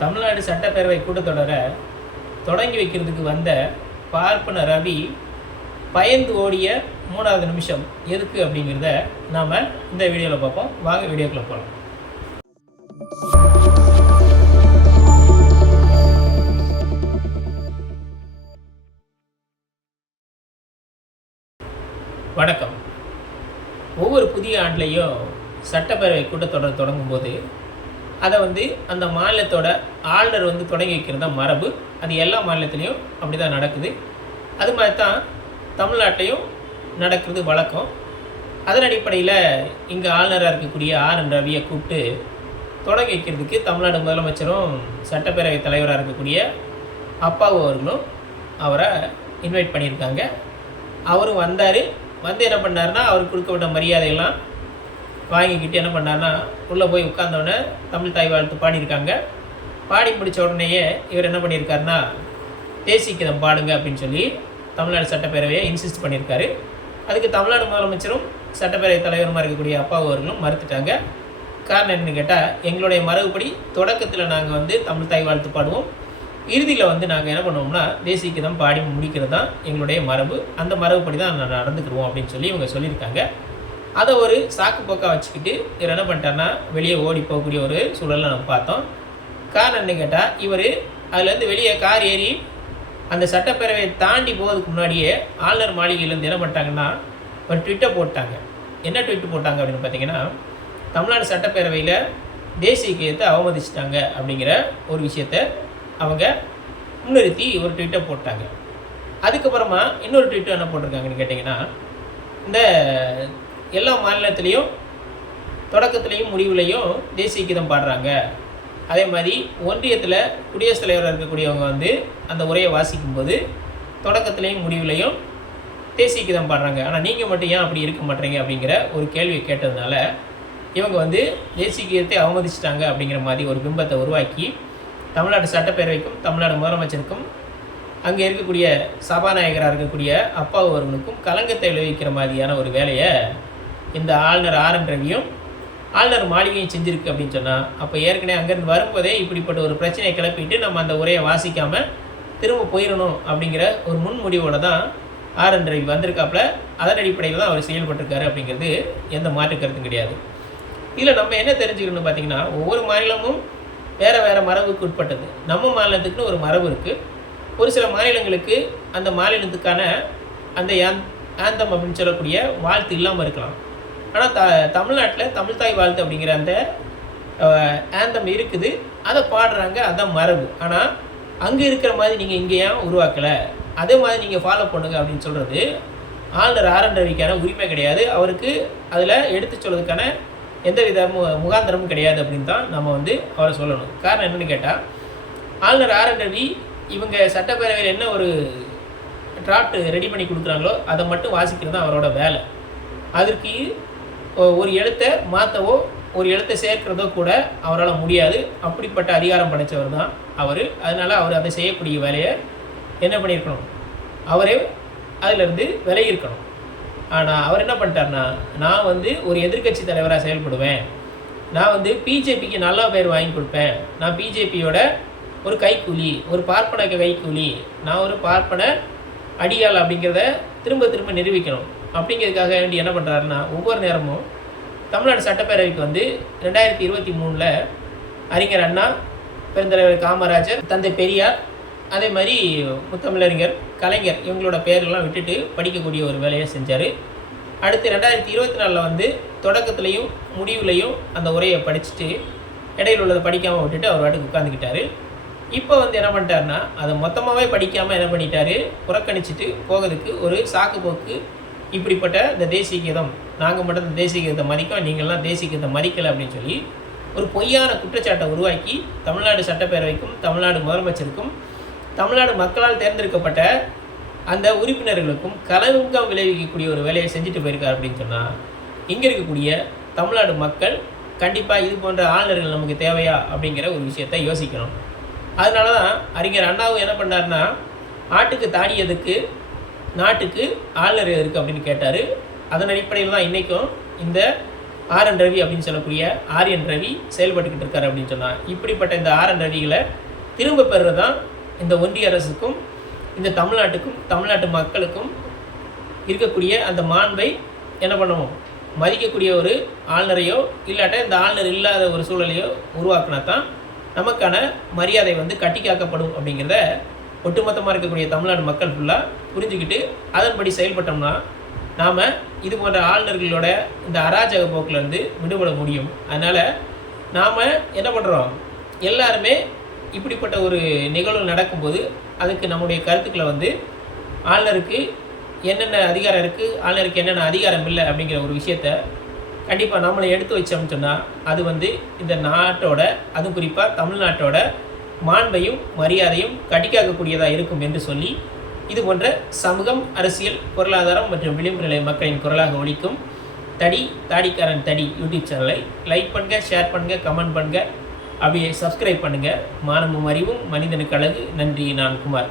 தமிழ்நாடு சட்டப்பேரவை கூட்டத்தொடரை தொடங்கி வைக்கிறதுக்கு வந்த பார்ப்பன ரவி பயந்து ஓடிய மூணாவது நிமிஷம் எதுக்கு அப்படிங்கிறத நாம் இந்த வீடியோவில் பார்ப்போம். வாங்க வீடியோக்குள்ளே போகலாம் வணக்கம். ஒவ்வொரு புதிய ஆண்டுலேயும் சட்டப்பேரவை கூட்டத்தொடர் தொடங்கும் போது அதை வந்து அந்த மாநிலத்தோட ஆளுநர் வந்து தொடங்கி வைக்கிறது தான் மரபு. அது எல்லா மாநிலத்திலையும் அப்படி தான் நடக்குது. அது மாதிரி தான் தமிழ்நாட்டையும் நடக்கிறது வழக்கம். அதன் அடிப்படையில் இங்கே ஆளுநராக இருக்கக்கூடிய ஆர் என் ரவியை கூப்பிட்டு தொடங்கி வைக்கிறதுக்கு தமிழ்நாடு முதலமைச்சரும் சட்டப்பேரவை தலைவராக இருக்கக்கூடிய அப்பாவு அவர்களும் அவரை இன்வைட் பண்ணியிருக்காங்க. அவரும் வந்தார். வந்து என்ன பண்ணாருன்னா அவருக்கு கொடுக்கப்பட்ட மரியாதையெல்லாம் வாங்கிக்கிட்டு என்ன பண்ணாருன்னா உள்ளே போய் உட்காந்தோடனே தமிழ் தாய் வாழ்த்து பாடியிருக்காங்க. பாடி முடித்த உடனேயே இவர் என்ன பண்ணியிருக்காருன்னா தேசிக்கிதம் பாடுங்க அப்படின்னு சொல்லி தமிழ்நாடு சட்டப்பேரவையை இன்சிஸ்ட் பண்ணியிருக்காரு. அதுக்கு தமிழ்நாடு முதலமைச்சரும் சட்டப்பேரவை தலைவருமா இருக்கக்கூடிய அப்பா அவர்களும் மறுத்துட்டாங்க. காரணம் என்னன்னு கேட்டால் எங்களுடைய மரபுப்படி தொடக்கத்தில் நாங்கள் வந்து தமிழ் தாய் வாழ்த்து பாடுவோம். இறுதியில் வந்து நாங்கள் என்ன பண்ணுவோம்னா தேசிய பாடி முடிக்கிறது தான் எங்களுடைய மரபு. அந்த மரபுப்படி தான் நடந்துக்கிடுவோம் அப்படின்னு சொல்லி இவங்க சொல்லியிருக்காங்க. அதை ஒரு சாக்கு போக்காக வச்சுக்கிட்டு இவர் என்ன பண்ணிட்டாருன்னா வெளியே ஓடி போகக்கூடிய ஒரு சூழலை நம்ம பார்த்தோம். காரணம் என்ன கேட்டால் இவர் அதுலேருந்து வெளியே கார் ஏறி அந்த சட்டப்பேரவையை தாண்டி போகிறதுக்கு முன்னாடியே ஆளுநர் மாளிகையிலேருந்து என்ன பண்ணிட்டாங்கன்னா ஒரு ட்விட்டை போட்டாங்க. என்ன ட்விட்டு போட்டாங்க அப்படின்னு பார்த்தீங்கன்னா தமிழ்நாடு சட்டப்பேரவையில் தேசிய கீதத்தை அவமதிச்சிட்டாங்க அப்படிங்கிற ஒரு விஷயத்த அவங்க முன்னிறுத்தி ஒரு ட்விட்டை போட்டாங்க. அதுக்கப்புறமா இன்னொரு ட்விட்டு என்ன போட்டிருக்காங்கன்னு கேட்டிங்கன்னா இந்த எல்லா மாநிலத்திலையும் தொடக்கத்துலேயும் முடிவுலையும் தேசிய கீதம் பாடுறாங்க. அதே மாதிரி ஒன்றியத்தில் குடியரசுத் தலைவராக இருக்கக்கூடியவங்க வந்து அந்த உரையை வாசிக்கும்போது தொடக்கத்துலேயும் முடிவுலையும் தேசிய கீதம் பாடுறாங்க. ஆனால் நீங்கள் மட்டும் ஏன் அப்படி இருக்க மாட்டீங்க அப்படிங்கிற ஒரு கேள்வியை கேட்டதுனால இவங்க வந்து தேசிய கீதத்தை அவமதிச்சிட்டாங்க அப்படிங்கிற மாதிரி ஒரு பிம்பத்தை உருவாக்கி தமிழ்நாடு சட்டப்பேரவைக்கும் தமிழ்நாடு முதலமைச்சருக்கும் அங்கே இருக்கக்கூடிய சபாநாயகராக இருக்கக்கூடிய அப்பா அவர்களுக்கும் கலங்கத்தை விளைவிக்கிற மாதிரியான ஒரு வேலையை இந்த ஆளுநர் ஆர் என் ரவியும் ஆளுநர் மாளிகையும் செஞ்சுருக்கு அப்படின்னு சொன்னால் அப்போ ஏற்கனவே அங்கேருந்து வரும்போதே இப்படிப்பட்ட ஒரு பிரச்சனையை கிளப்பிட்டு நம்ம அந்த உரையை வாசிக்காமல் திரும்ப போயிடணும் அப்படிங்கிற ஒரு முன்முடிவோடு தான் ஆர் என் ரவி வந்திருக்காப்புல. அதன் அடிப்படையில் தான் அவர் செயல்பட்டிருக்காரு அப்படிங்கிறது எந்த மாற்று கருத்தும் கிடையாது. இதில் நம்ம என்ன தெரிஞ்சுக்கணும்னு பார்த்தீங்கன்னா ஒவ்வொரு மாநிலமும் வேறு வேறு மரபுக்கு உட்பட்டது. நம்ம மாநிலத்துக்குன்னு ஒரு மரபு இருக்குது ஒரு சில மாநிலங்களுக்கு அந்த மாநிலத்துக்கான அந்த ஆந்தம் அப்படின்னு சொல்லக்கூடிய வாழ்த்து இல்லாமல் இருக்கலாம். ஆனால் த தமிழ்நாட்டில் தமிழ் தாய் வாழ்த்து அப்படிங்கிற அந்த ஆந்தம் இருக்குது. அதை பாடுறாங்க அதான் மரபு. ஆனால் அங்கே இருக்கிற மாதிரி நீங்கள் இங்கே ஏன் உருவாக்கலை? அதே மாதிரி நீங்கள் ஃபாலோ பண்ணுங்கள் அப்படின்னு சொல்கிறது ஆளுநர் ஆர் ரவிக்கான உரிமை கிடையாது. அவருக்கு அதில் எடுத்து சொல்கிறதுக்கான எந்த வித மு முகாந்திரமும் கிடையாது அப்படின்னு தான் நம்ம வந்து அவரை சொல்லணும். காரணம் என்னென்னு கேட்டால் ஆளுநர் ஆர் என் ரவி இவங்க சட்டப்பேரவையில் என்ன ஒரு டிராஃப்ட் ரெடி பண்ணி கொடுக்குறாங்களோ அதை மட்டும் வாசிக்கிறது தான் அவரோட வேலை. அதற்கு ஒரு எழுத்தை மாற்றவோ ஒரு எழுத்தை சேர்க்கிறதோ கூட அவரால் முடியாது. அப்படிப்பட்ட அதிகாரம் படைத்தவர் தான் அவர். அதனால் அவர் அதை செய்யக்கூடிய வேலையை என்ன பண்ணியிருக்கணும்? அவரே அதிலிருந்து விலகி இருக்கணும் ஆனால் அவர் என்ன பண்ணிட்டார்னா நான் வந்து ஒரு எதிர்க்கட்சி தலைவராக செயல்படுவேன். நான் வந்து பிஜேபிக்கு நல்ல பேர் வாங்கி கொடுப்பேன். நான் பிஜேபியோட ஒரு கைக்கூலி ஒரு பார்ப்பன கைக்கூலி. நான் ஒரு பார்ப்பன அடியாள் அப்படிங்கிறத திரும்ப திரும்ப நிரூபிக்கணும். அப்படிங்கிறதுக்காக வேண்டி என்ன பண்ணுறாருன்னா ஒவ்வொரு நேரமும் தமிழ்நாடு சட்டப்பேரவைக்கு வந்து ரெண்டாயிரத்தி இருபத்தி மூணில் அறிஞர் அண்ணா பெருந்தலைவர் காமராஜர் தந்தை பெரியார் அதே மாதிரி முத்தமிழறிஞர் கலைஞர் இவங்களோட பேரெல்லாம் விட்டுட்டு படிக்கக்கூடிய ஒரு வேலையை செஞ்சார். அடுத்து ரெண்டாயிரத்தி இருபத்தி நாலில் வந்து தொடக்கத்துலேயும் முடிவுலையும் அந்த உரையை படிச்சுட்டு இடையில் உள்ளதை படிக்காமல் விட்டுட்டு அவர் வாட்டுக்கு உட்காந்துக்கிட்டாரு இப்போ வந்து என்ன பண்ணிட்டாருன்னா அதை மொத்தமாகவே படிக்காமல் என்ன பண்ணிட்டாரு? புறக்கணிச்சிட்டு போகிறதுக்கு ஒரு சாக்கு போக்கு இப்படிப்பட்ட இந்த தேசிய கீதம் நாங்கள் மட்டும் இந்த தேசிய கீதத்தை மதிக்கோம் நீங்கள்லாம் தேசிய கீதத்தை மதிக்கலை அப்படின்னு சொல்லி ஒரு பொய்யான குற்றச்சாட்டை உருவாக்கி தமிழ்நாடு சட்டப்பேரவைக்கும் தமிழ்நாடு முதலமைச்சருக்கும் தமிழ்நாடு மக்களால் தேர்ந்தெடுக்கப்பட்ட அந்த உறுப்பினர்களுக்கும் கலங்கம் விளைவிக்கக்கூடிய ஒரு வேலையை செஞ்சுட்டு போயிருக்காரு அப்படின்னு சொன்னால் இங்கே இருக்கக்கூடிய தமிழ்நாடு மக்கள் கண்டிப்பாக இது போன்ற ஆளுநர்கள் நமக்கு தேவையா அப்படிங்கிற ஒரு விஷயத்தை யோசிக்கணும். அதனால தான் அறிஞர் அண்ணாவும் என்ன பண்ணாருன்னா ஆட்டுக்கு தாடியதுக்கு நாட்டுக்கு ஆளுநர் இருக்குது அப்படின்னு கேட்டார். அதன் அடிப்படையில் தான் இன்றைக்கும் இந்த ஆர் என் ரவி அப்படின்னு சொல்லக்கூடிய ஆரியன் ரவி செயல்பட்டுக்கிட்டு இருக்காரு அப்படின்னு சொன்னார் இப்படிப்பட்ட இந்த ஆர் என் ரவிகளை திரும்ப பெறுறது தான் இந்த ஒன்றிய அரசுக்கும் இந்த தமிழ்நாட்டுக்கும் தமிழ்நாட்டு மக்களுக்கும் இருக்கக்கூடிய அந்த மாண்பை என்ன பண்ணுவோம்? மதிக்கக்கூடிய ஒரு ஆளுநரையோ இல்லாட்ட இந்த ஆளுநர் இல்லாத ஒரு சூழலையோ உருவாக்கினா தான் நமக்கான மரியாதை வந்து கட்டி காக்கப்படும் அப்படிங்கிறத ஒட்டுமொத்தமாக இருக்கக்கூடிய தமிழ்நாடு மக்கள் ஃபுல்லாக புரிஞ்சுக்கிட்டு அதன்படி செயல்பட்டோம்னா நாம் இது போன்ற ஆளுநர்களோட இந்த அராஜக போக்கிலேருந்து விடுபட முடியும். அதனால் நாம் என்ன பண்ணுறோம் எல்லாருமே இப்படிப்பட்ட ஒரு நிகழ்வு நடக்கும்போது அதுக்கு நம்முடைய கருத்துக்களை வந்து ஆளுநருக்கு என்னென்ன அதிகாரம் இருக்குது ஆளுநருக்கு என்னென்ன அதிகாரம் இல்லை அப்படிங்கிற ஒரு விஷயத்த கண்டிப்பாக நம்மளை எடுத்து வச்சோம்னு சொன்னால் அது வந்து இந்த நாட்டோட அதுவும் குறிப்பாக தமிழ்நாட்டோட மாண்பையும் மரியாதையும் கட்டிக்காக்கக்கூடியதாக இருக்கும் என்று சொல்லி இது போன்ற சமூகம் அரசியல் பொருளாதாரம் மற்றும் விளிம்பு நிலை மக்களின் குரலாக ஒழிக்கும் தடி தாடிக்காரன் தடி யூடியூப் சேனலை லைக் பண்ணுங்கள் ஷேர் பண்ணுங்கள் கமெண்ட் பண்ணுங்கள் அப்படியே சப்ஸ்கிரைப் பண்ணுங்கள் மானமும் அறிவும் மனிதனுக்கு அழகு. நன்றி நான் குமார்.